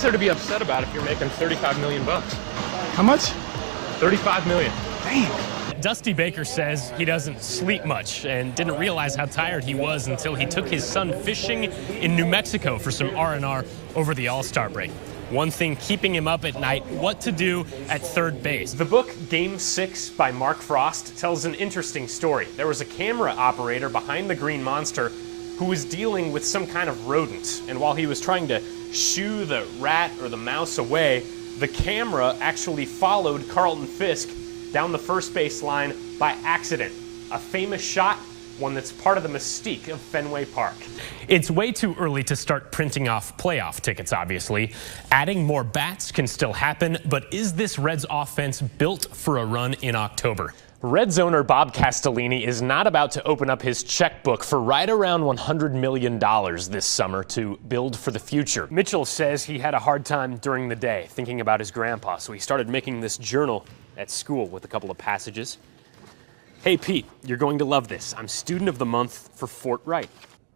What's there to be upset about if you're making 35 million bucks? How much? 35 million. Damn. Dusty Baker says he doesn't sleep much and didn't realize how tired he was until he took his son fishing in New Mexico for some R&R over the All-Star break. One thing keeping him up at night, what to do at third base. The book Game 6 by Mark Frost tells an interesting story. There was a camera operator behind the Green Monster who was dealing with some kind of rodent, and while he was trying to shoo the rat or the mouse away, the camera actually followed Carlton Fisk down the first base line by accident. A famous shot, one that's part of the mystique of Fenway Park. It's way too early to start printing off playoff tickets, obviously. Adding more bats can still happen, but is this Reds offense built for a run in October? Reds owner Bob Castellini is not about to open up his checkbook for right around $100 million this summer to build for the future. Mitchell says he had a hard time during the day thinking about his grandpa, so he started making this journal at school with a couple of passages. Hey Pete, you're going to love this. I'm student of the month for Fort Wright.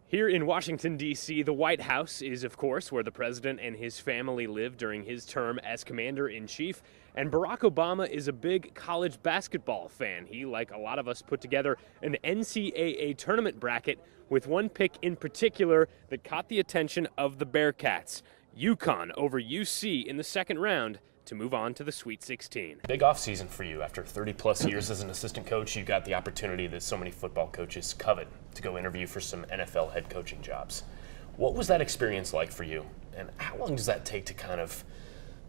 Here in Washington, D.C., the White House is, of course, where the president and his family lived during his term as commander-in-chief. And Barack Obama is a big college basketball fan. He, like a lot of us, put together an NCAA tournament bracket with one pick in particular that caught the attention of the Bearcats. UConn over UC in the second round to move on to the Sweet 16. Big offseason for you. After 30-plus years as an assistant coach, you got the opportunity that so many football coaches covet to go interview for some NFL head coaching jobs. What was that experience like for you? And how long does that take to kind of,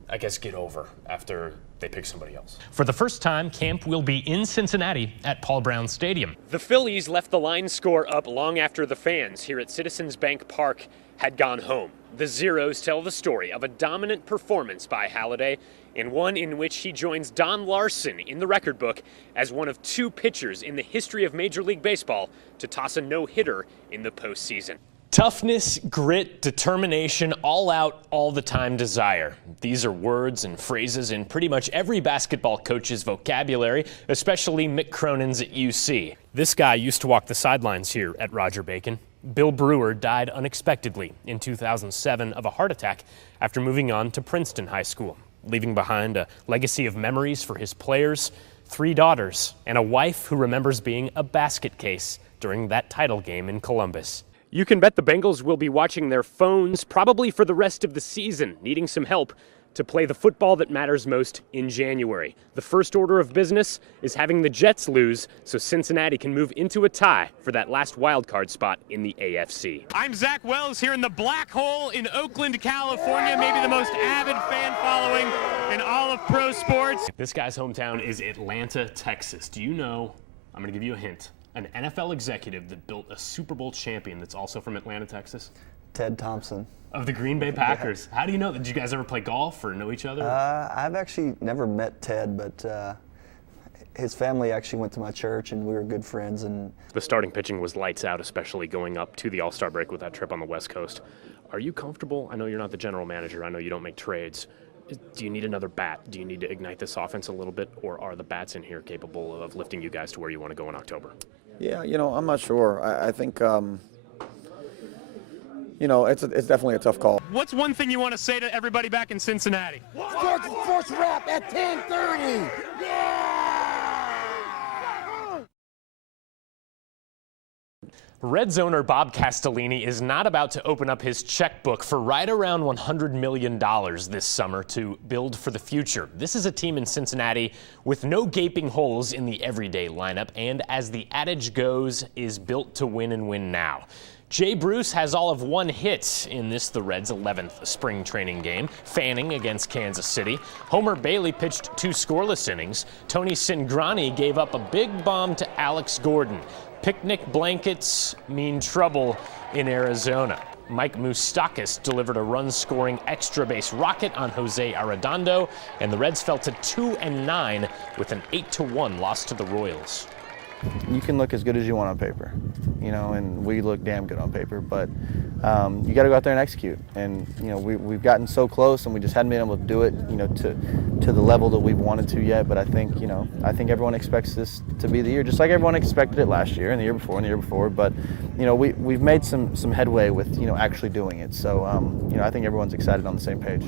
I guess, get over after they pick somebody else? For the first time, camp will be in Cincinnati at Paul Brown Stadium. The Phillies left the line score up long after the fans here at Citizens Bank Park had gone home. The Zeros tell the story of a dominant performance by Halladay, and one in which he joins Don Larson in the record book as one of two pitchers in the history of Major League Baseball to toss a no-hitter in the postseason. Toughness, grit, determination, all out, all the time desire. These are words and phrases in pretty much every basketball coach's vocabulary, especially Mick Cronin's at UC. This guy used to walk the sidelines here at Roger Bacon. Bill Brewer died unexpectedly in 2007 of a heart attack after moving on to Princeton High School, leaving behind a legacy of memories for his players, 3 daughters, and a wife who remembers being a basket case during that title game in Columbus. You can bet the Bengals will be watching their phones probably for the rest of the season, needing some help to play the football that matters most in January. The first order of business is having the Jets lose so Cincinnati can move into a tie for that last wild card spot in the AFC. I'm Zach Wells here in the Black Hole in Oakland, California, maybe the most avid fan following in all of pro sports. This guy's hometown is Atlanta, Texas. Do you know, I'm going to give you a hint, an NFL executive that built a Super Bowl champion that's also from Atlanta, Texas? Ted Thompson. Of the Green Bay Packers. Yeah. How do you know? Did you guys ever play golf or know each other? I've actually never met Ted, but his family actually went to my church and we were good friends. And the starting pitching was lights out, especially going up to the All-Star break with that trip on the West Coast. Are you comfortable? I know you're not the general manager. I know you don't make trades. Do you need another bat? Do you need to ignite this offense a little bit? Or are the bats in here capable of lifting you guys to where you want to go in October? Yeah, I'm not sure. I think it's definitely a tough call. What's one thing you want to say to everybody back in Cincinnati? Start the first wrap at 10:30. Yeah! Reds owner Bob Castellini is not about to open up his checkbook for right around $100 million this summer to build for the future. This is a team in Cincinnati with no gaping holes in the everyday lineup, and as the adage goes, is built to win and win now. Jay Bruce has all of 1 hit in the Reds' 11th spring training game, Fanning against Kansas City. Homer Bailey pitched 2 scoreless innings. Tony Cingrani gave up a big bomb to Alex Gordon. Picnic blankets mean trouble in Arizona. Mike Moustakas delivered a run-scoring extra-base rocket on Jose Arredondo, and the Reds fell to 2-9 with an 8-1 loss to the Royals. You can look as good as you want on paper, and we look damn good on paper, but you got to go out there and execute. And, we've gotten so close and we just hadn't been able to do it, to the level that we've wanted to yet. But I think everyone expects this to be the year, just like everyone expected it last year and the year before and the year before. But, we've made some headway with, actually doing it. So, I think everyone's excited on the same page.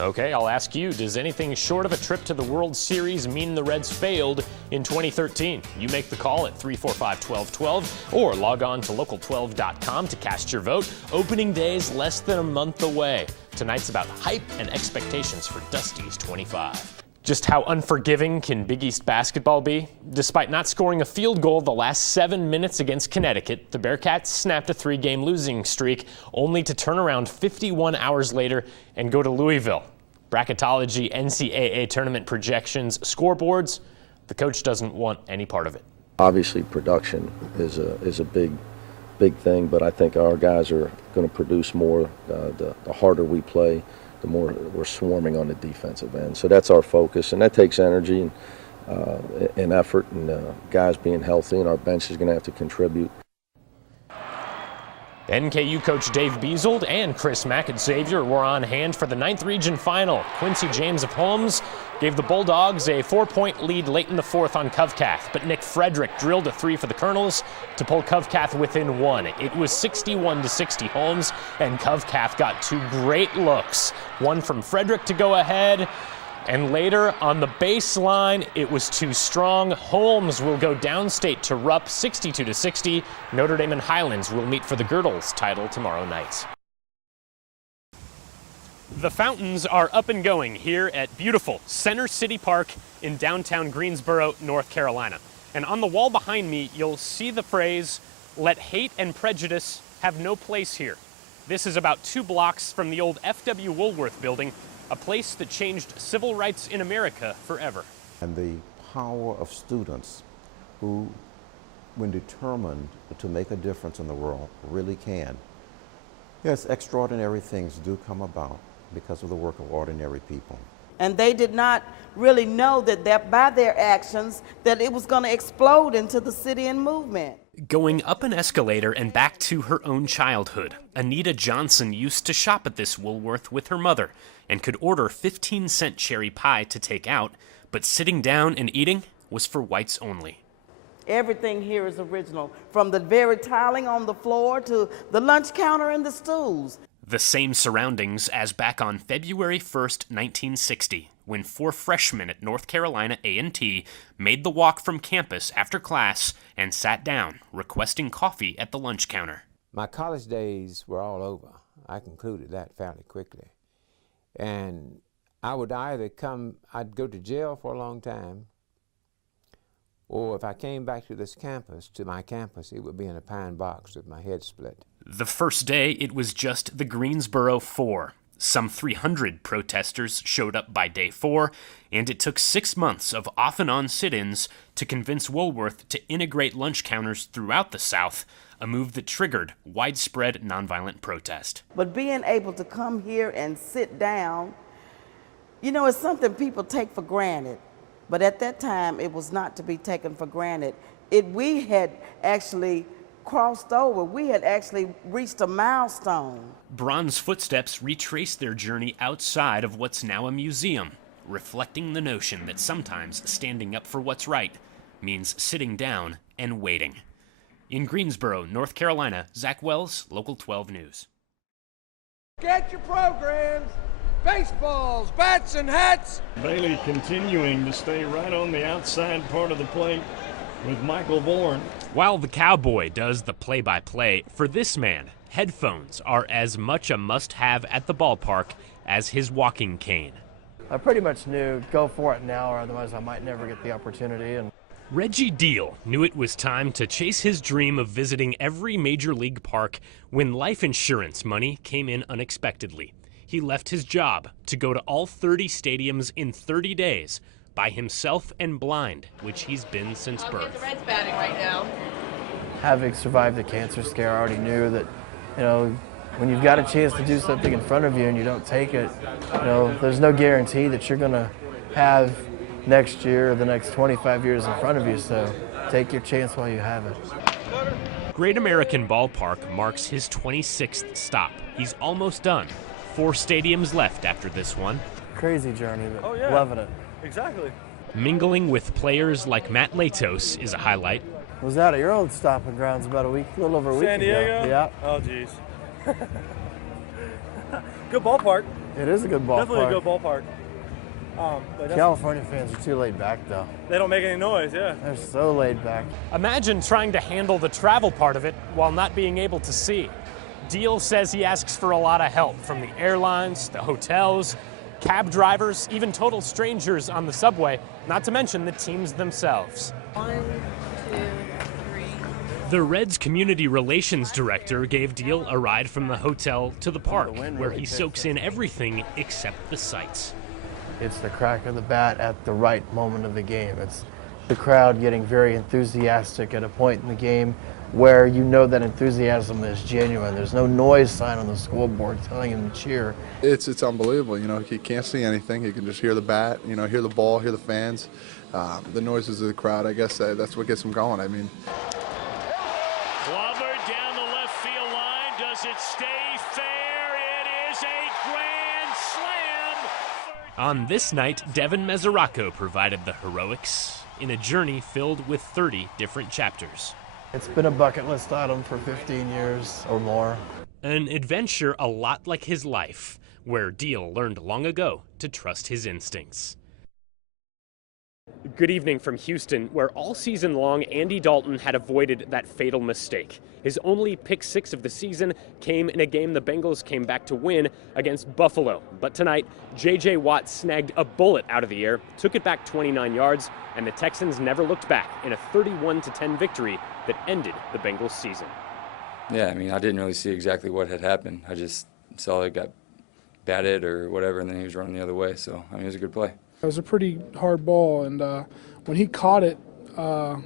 Okay, I'll ask you, does anything short of a trip to the World Series mean the Reds failed in 2013? You make the call at 345-1212 or log on to local12.com to cast your vote. Opening day is less than a month away. Tonight's about hype and expectations for Dusty's 25. Just how unforgiving can Big East basketball be? Despite not scoring a field goal the last 7 minutes against Connecticut, the Bearcats snapped a 3-game losing streak, only to turn around 51 hours later and go to Louisville. Bracketology, NCAA tournament projections, scoreboards, the coach doesn't want any part of it. Obviously, production is a big thing, but I think our guys are going to produce more. The harder we play, the more we're swarming on the defensive end. So that's our focus, and that takes energy and effort, and guys being healthy, and our bench is going to have to contribute. NKU coach Dave Beazold and Chris McInxavier were on hand for the 9th Region Final. Quincy James of Holmes gave the Bulldogs a 4-point lead late in the 4th on Covcath, but Nick Frederick drilled a 3 for the Colonels to pull Covcath within 1. It was 61-60 Holmes, and Covcath got 2 great looks. One from Frederick to go ahead, and later on the baseline, it was too strong. Holmes will go downstate to Rupp 62-60. Notre Dame and Highlands will meet for the Girdles title tomorrow night. The fountains are up and going here at beautiful Center City Park in downtown Greensboro, North Carolina. And on the wall behind me, you'll see the phrase, "Let hate and prejudice have no place here." This is about 2 blocks from the old F.W. Woolworth building, a place that changed civil rights in America forever. And the power of students who, when determined to make a difference in the world, really can. Yes, extraordinary things do come about because of the work of ordinary people. And they did not really know that by their actions that it was going to explode into the city and movement. Going up an escalator and back to her own childhood, Anita Johnson used to shop at this Woolworth with her mother and could order 15-cent cherry pie to take out, but sitting down and eating was for whites only. Everything here is original, from the very tiling on the floor to the lunch counter and the stools. The same surroundings as back on February 1st, 1960, when 4 freshmen at North Carolina A&T made the walk from campus after class and sat down, requesting coffee at the lunch counter. My college days were all over. I concluded that fairly quickly. And I would either I'd go to jail for a long time, or if I came back to my campus, it would be in a pine box with my head split. The first day, it was just the Greensboro 4. Some 300 protesters showed up by day 4, and it took 6 months of off-and-on sit-ins to convince Woolworth to integrate lunch counters throughout the South, a move that triggered widespread nonviolent protest. But being able to come here and sit down, it's something people take for granted. But at that time, it was not to be taken for granted. We had actually crossed over. We had actually reached a milestone. Bronze footsteps retrace their journey outside of what's now a museum, reflecting the notion that sometimes standing up for what's right means sitting down and waiting. In Greensboro, North Carolina, Zach Wells, Local 12 News. Get your programs, baseballs, bats, and hats. Bailey continuing to stay right on the outside part of the plate with Michael Bourne. While the Cowboy does the play-by-play, for this man, headphones are as much a must-have at the ballpark as his walking cane. I pretty much knew, go for it now, or otherwise I might never get the opportunity. And Reggie Deal knew it was time to chase his dream of visiting every major league park when life insurance money came in unexpectedly. He left his job to go to all 30 stadiums in 30 days by himself and blind, which he's been since birth. The Reds batting right now. Having survived a cancer scare, I already knew that, when you've got a chance to do something in front of you and you don't take it, there's no guarantee that you're going to have next year or the next 25 years in front of you, so take your chance while you have it. Great American Ballpark marks his 26th stop. He's almost done. 4 stadiums left after this one. Crazy journey, but loving it. Exactly. Mingling with players like Matt Latos is a highlight. Was out at your old stomping grounds about a little over a week ago. San Diego? Yeah. Oh, geez. Good ballpark. It is a good ballpark. Definitely a good ballpark. But California fans are too laid back, though. they don't make any noise, yeah. They're so laid back. Imagine trying to handle the travel part of it while not being able to see. Deal says he asks for a lot of help from the airlines, the hotels, cab drivers, even total strangers on the subway, not to mention the teams themselves. 1, 2, 3. The Reds community relations director gave Deal a ride from the hotel to the park, where he soaks in everything except the sights. It's the crack of the bat at the right moment of the game. It's the crowd getting very enthusiastic at a point in the game where you know that enthusiasm is genuine. There's no noise sign on the scoreboard telling him to cheer. It's unbelievable. You know, he can't see anything. He can just hear the bat, you know, hear the ball, hear the fans, the noises of the crowd. I guess that's what gets him going. I mean, Clobbered down the left field line. Does it stay fair? It is a grand slam. On this night, Devin Mesoraco provided the heroics in a journey filled with 30 different chapters. It's been a bucket list item for 15 years or more. An adventure a lot like his life, where Deal learned long ago to trust his instincts. Good evening from Houston, where all season long Andy Dalton had avoided that fatal mistake. His only pick 6 of the season came in a game the Bengals came back to win against Buffalo. But tonight, J.J. Watt snagged a bullet out of the air, took it back 29 yards, and the Texans never looked back in a 31-10 victory that ended the Bengals season. Yeah, I mean, I didn't really see exactly what had happened. I just saw it got batted or whatever, and then he was running the other way. So, I mean, it was a good play. It was a pretty hard ball, and when he caught it, I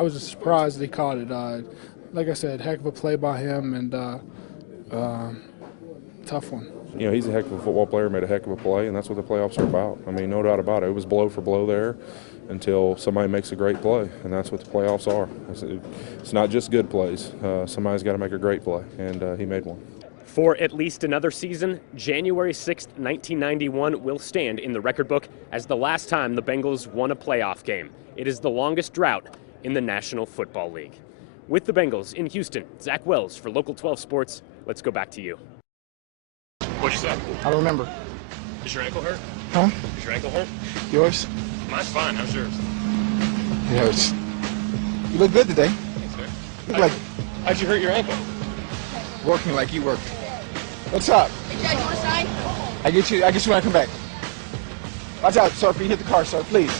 was just surprised that he caught it. Like I said, heck of a play by him, and tough one. You know, he's a heck of a football player, made a heck of a play, and that's what the playoffs are about. I mean, no doubt about it. It was blow for blow there until somebody makes a great play, and that's what the playoffs are. It's not just good plays. Somebody's got to make a great play, and he made one. For at least another season, January 6th, 1991 will stand in the record book as the last time the Bengals won a playoff game. It is the longest drought in the National Football League. With the Bengals in Houston, Zach Wells for Local 12 Sports. Let's go back to you. What'd you say? I don't remember. Is your ankle hurt? Huh? Is your ankle hurt? Yours? Mine's fine. How's yours? Yours. You look good today. Thanks, sir. Look like How'd you hurt your ankle? working like you worked. What's up? Hey, Dad, you want to sign? I get you when I come back. Watch out, sir. If you hit the car, sir, please.